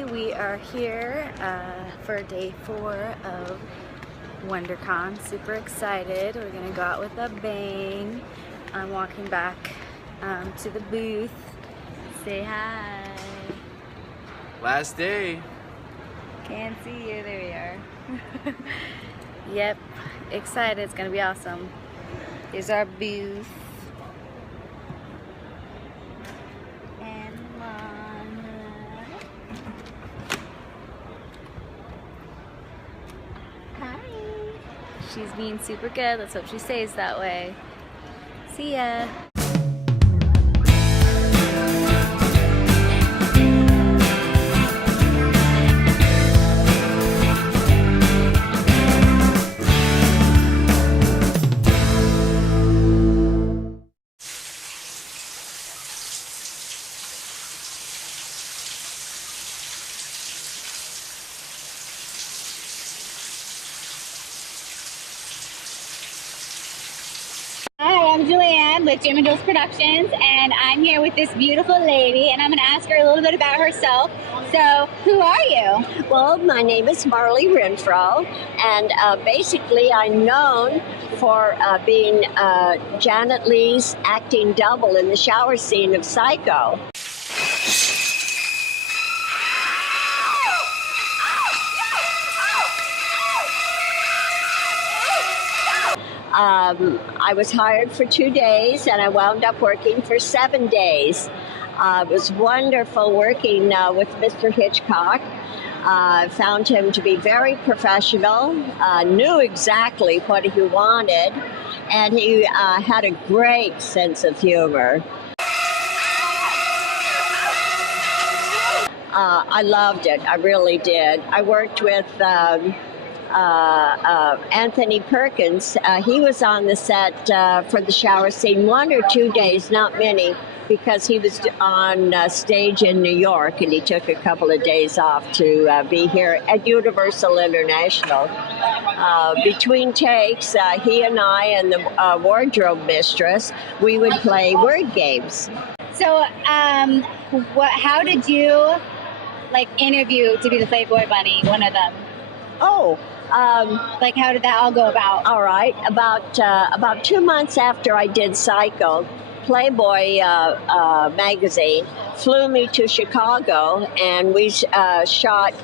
everybody, we are here for day 4 of WonderCon. Super excited. We're gonna go out with a bang. I'm walking back to the booth. Say hi. Last day. Can't see you. There we are. Yep, excited. It's gonna be awesome. Here's our booth. She's being super good. Let's hope she stays that way. See ya. Hi, I'm Julianne with Jim and Jules Productions, and I'm here with this beautiful lady, and I'm going to ask her a little bit about herself. So, who are you? Well, my name is Marley Renfro, and basically I'm known for being Janet Leigh's acting double in the shower scene of Psycho. I was hired for 2 days, and I wound up working for 7 days. It was wonderful working with Mr. Hitchcock. Found him to be very professional, knew exactly what he wanted, and he had a great sense of humor. I loved it. I really did. I worked with Anthony Perkins. He was on the set for the shower scene 1 or 2 days, not many, because he was on stage in New York, and he took a couple of days off to be here at Universal International. Between takes, he and I and the wardrobe mistress, we would play word games. So, how did you interview to be the Playboy Bunny, one of them? Oh, how did that all go about? All right, about 2 months after I did Psycho, Playboy magazine flew me to Chicago, and we shot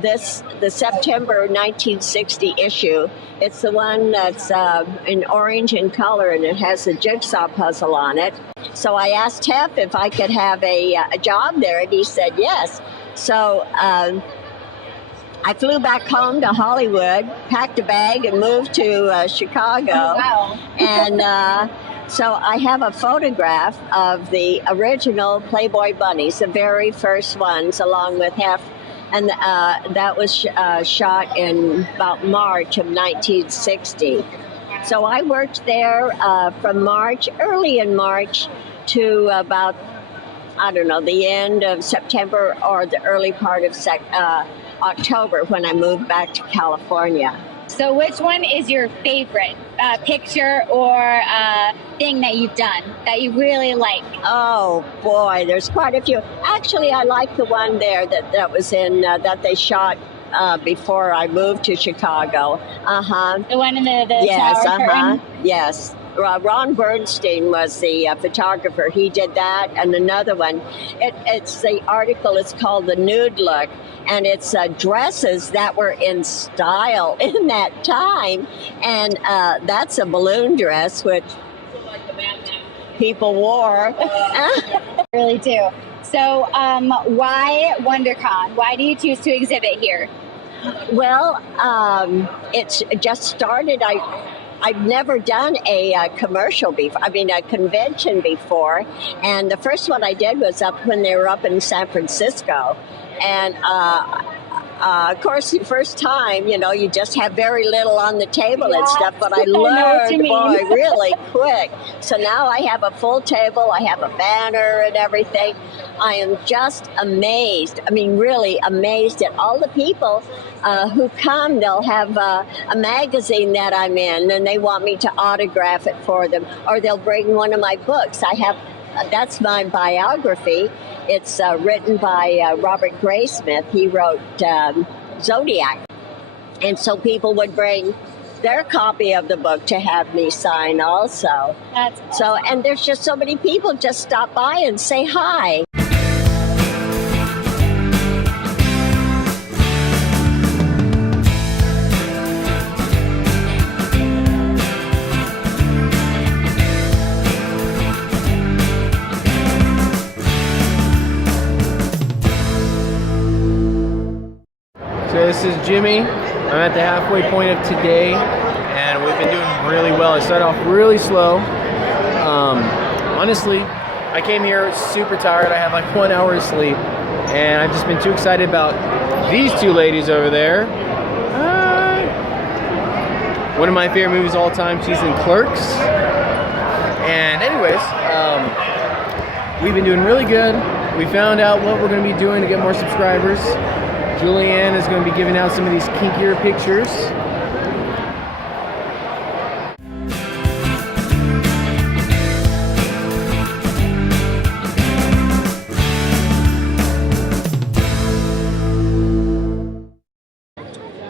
the September 1960 issue. It's the one that's in orange in color, and it has a jigsaw puzzle on it. So I asked Hef if I could have a job there, and he said yes. So I flew back home to Hollywood, packed a bag, and moved to Chicago. Oh, wow. And so I have a photograph of the original Playboy bunnies, the very first ones, along with Hef. And that was shot in about March of 1960. So I worked there from early in March, to about, I don't know, the end of September or the early part of October, when I moved back to California. So which one is your favorite picture or thing that you've done that you really like? Oh boy, there's quite a few. Actually, I like the one there that was in that they shot before I moved to Chicago. The one in the yes, shower curtain? Yes. Ron Bernstein was the photographer. He did that, and another one. It's the article is called The Nude Look, and it's dresses that were in style in that time. And that's a balloon dress, which people wore. I really do. So why WonderCon? Why do you choose to exhibit here? Well, it's just started. I've never done a commercial before, a convention before. And the first one I did was when they were up in San Francisco. And of course, the first time, you just have very little on the table and stuff, but I learned, really quick. So now I have a full table, I have a banner and everything. I am just amazed, really amazed at all the people who come. They'll have a magazine that I'm in, and they want me to autograph it for them, or they'll bring one of my books. I have that's my biography. It's written by Robert Graysmith. He wrote Zodiac. And so people would bring their copy of the book to have me sign also. That's So, and there's just so many people just stop by and say hi. So this is Jimmy. I'm at the halfway point of today, and we've been doing really well. I started off really slow. Honestly, I came here super tired. I had like 1 hour of sleep, and I've just been too excited about these two ladies over there. One of my favorite movies of all time. She's in Clerks. And anyways, we've been doing really good. We found out what we're going to be doing to get more subscribers. Julianne is going to be giving out some of these kinkier pictures.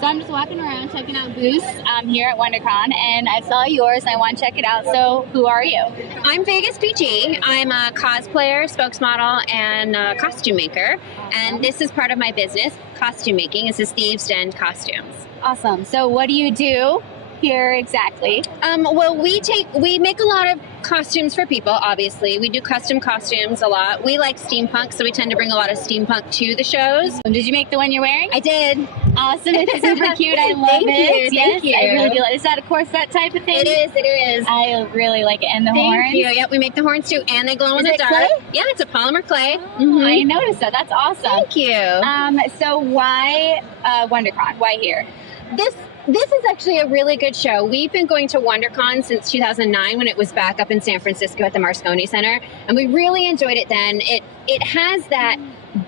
So I'm just walking around checking out booths here at WonderCon, and I saw yours and I want to check it out. So who are you? I'm Vegas PG. I'm a cosplayer, spokesmodel, and a costume maker. And this is part of my business, costume making. This is Thieves' Den Costumes. Awesome. So what do you do here exactly? Well, we make a lot of costumes for people, obviously. We do custom costumes a lot. We like steampunk, so we tend to bring a lot of steampunk to the shows. Did you make the one you're wearing? I did. Awesome. It's super cute. I love Thank it. you, Yes, thank you. I really do. Is that a corset type of thing? It is. I really like it. And the horns? Thank you. Yep, we make the horns too, and they glow in Is the it dark. clay? Yeah, it's a polymer clay. I noticed that. That's awesome. Thank you. So why WonderCon? Why here? This is actually a really good show. We've been going to WonderCon since 2009 when it was back up in San Francisco at the Moscone Center, and we really enjoyed it then. It has that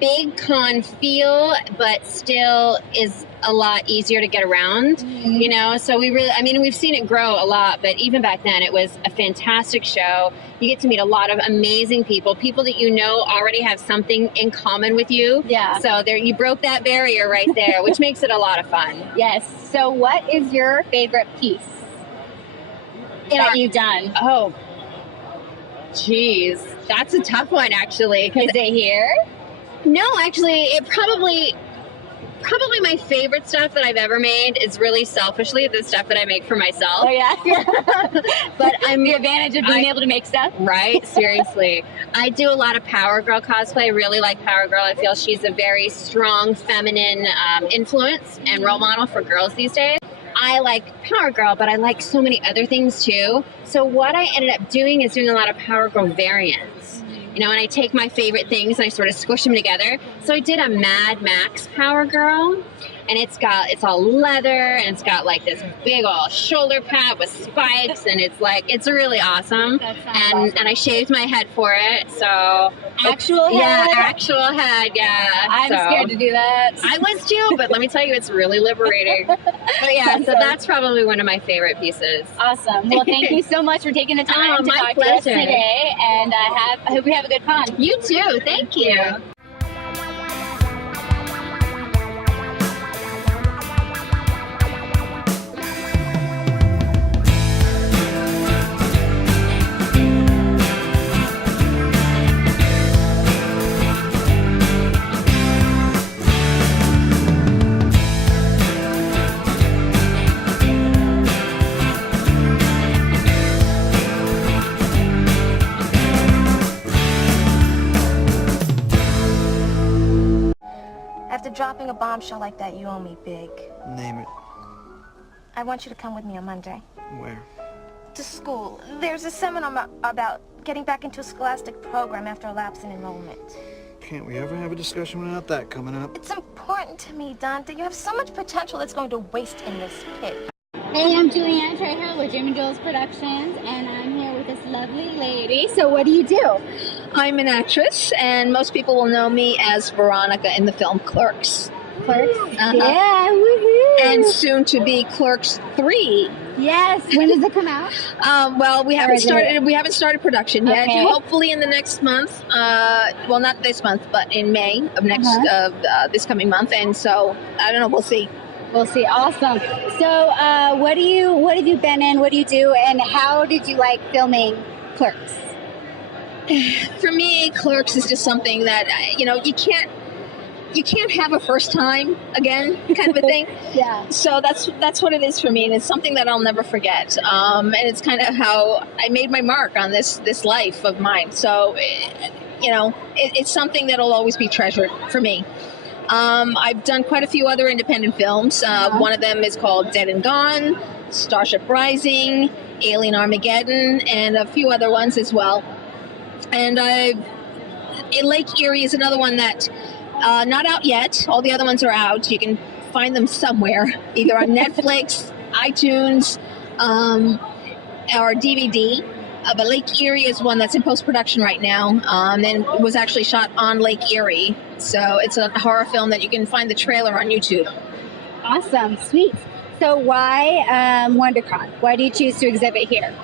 big con feel, but still is a lot easier to get around, you know? So we've seen it grow a lot, but even back then it was a fantastic show. You get to meet a lot of amazing people that you know already have something in common with you. Yeah. So there, you broke that barrier right there, which makes it a lot of fun. Yes. So what is your favorite piece that you've done? Oh, geez. That's a tough one, actually. Is it here? No, actually, it probably my favorite stuff that I've ever made is really selfishly the stuff that I make for myself. Oh, yeah. But I'm the advantage of being able to make stuff. Right? Seriously. I do a lot of Power Girl cosplay. I really like Power Girl. I feel she's a very strong feminine influence and role model for girls these days. I like Power Girl, but I like so many other things too. So what I ended up doing is doing a lot of Power Girl variants. You know, and I take my favorite things and I sort of squish them together. So I did a Mad Max Power Girl, and it's all leather, and it's got like this big old shoulder pad with spikes, and it's really awesome. And I shaved my head for it, so Actual head? Yeah, actual head, yeah. I'm scared to do that. I was too, but let me tell you, it's really liberating. But yeah, so that's probably one of my favorite pieces. Awesome. Well, thank you so much for taking the time to my talk to us pleasure. today, and I hope you have a good con. You too, thank you. After dropping a bombshell like that, you owe me big. Name it. I want you to come with me on Monday. Where? To school. There's a seminar about getting back into a scholastic program after a lapse in enrollment. Can't we ever have a discussion without that coming up? It's important to me, Dante. You have so much potential that's going to waste in this pit. Hey, I'm Julianne Trejo with Jim and Joel's Productions, and I'm here with this lovely lady. So what do you do? I'm an actress, and most people will know me as Veronica in the film Clerks. Clerks. Uh-huh. Yeah, woohoo! And soon to be Clerks 3. Yes. When does it come out? Well, we Or haven't is it- started. We haven't started production yet. Okay. Hopefully, in the next month. Well, not this month, but in May of this coming month. And so I don't know. We'll see. We'll see. Awesome. So, what have you been in? What do you do? And how did you like filming Clerks? For me, Clerks is just something that you can't have a first time again kind of a thing. Yeah. So that's what it is for me, and it's something that I'll never forget. And it's kind of how I made my mark on this life of mine. So, it's something that'll always be treasured for me. I've done quite a few other independent films. One of them is called Dead and Gone, Starship Rising, Alien Armageddon, and a few other ones as well. And Lake Erie is another one that not out yet. All the other ones are out. You can find them somewhere, either on Netflix, iTunes, or DVD. But Lake Erie is one that's in post-production right now, and it was actually shot on Lake Erie. So it's a horror film that you can find the trailer on YouTube. Awesome. Sweet. So why WonderCon? Why do you choose to exhibit here?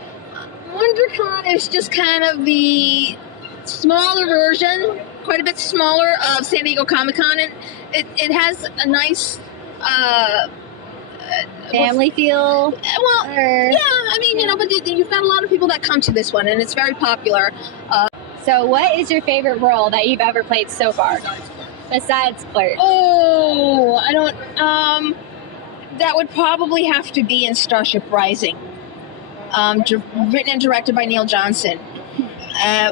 WonderCon is just kind of the smaller version, quite a bit smaller, of San Diego Comic-Con, and it has a nice Family feel? Well, or... yeah, I mean, but you've got a lot of people that come to this one, and it's very popular. So what is your favorite role that you've ever played so far? Besides Clerks. Oh, I don't, that would probably have to be in Starship Rising. Written and directed by Neil Johnson,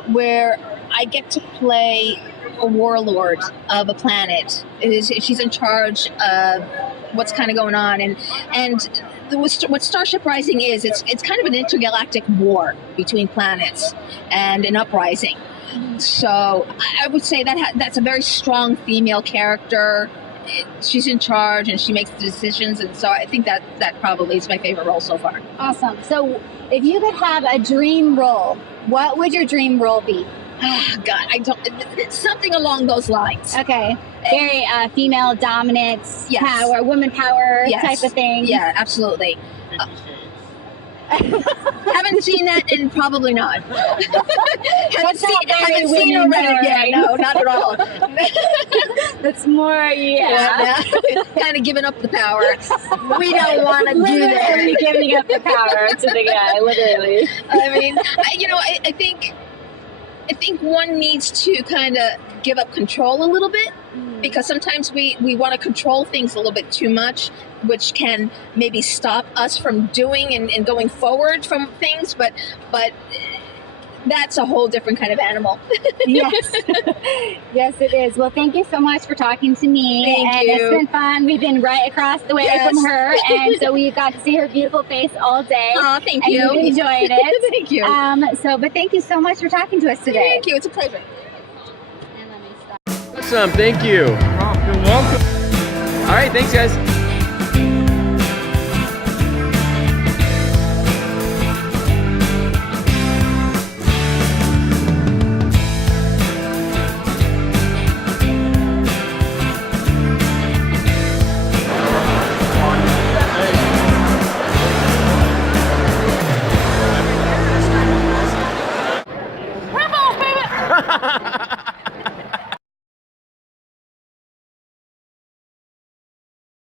where I get to play a warlord of a planet. She's in charge of what's kind of going on, and what Starship Rising is, it's kind of an intergalactic war between planets and an uprising. So I would say that's a very strong female character. She's in charge and she makes the decisions, and so I think that probably is my favorite role so far. Awesome. So if you could have a dream role, what would your dream role be? Oh, God, it's something along those lines. Okay. Very female dominance, Yes. power, woman power Yes. type of thing. Yeah, absolutely. Haven't seen that, and probably not. haven't seen or read it yet. No, not at all. That's more, yeah. Kind of giving up the power. We don't want to do Literally that. giving up the power to the guy, literally. I mean, I think one needs to kind of give up control a little bit, because sometimes we want to control things a little bit too much, which can maybe stop us from doing and going forward from things, but that's a whole different kind of animal. Yes. Yes, it is. Well, thank you so much for talking to me. Thank you. It's been fun. We've been right across the way Yes. from her, and so we got to see her beautiful face all day. Oh, thank and you. we enjoyed it. Thank you. But thank you so much for talking to us today. Thank you. It's a pleasure. And let me stop. Awesome, thank you. You're welcome. All right, thanks guys.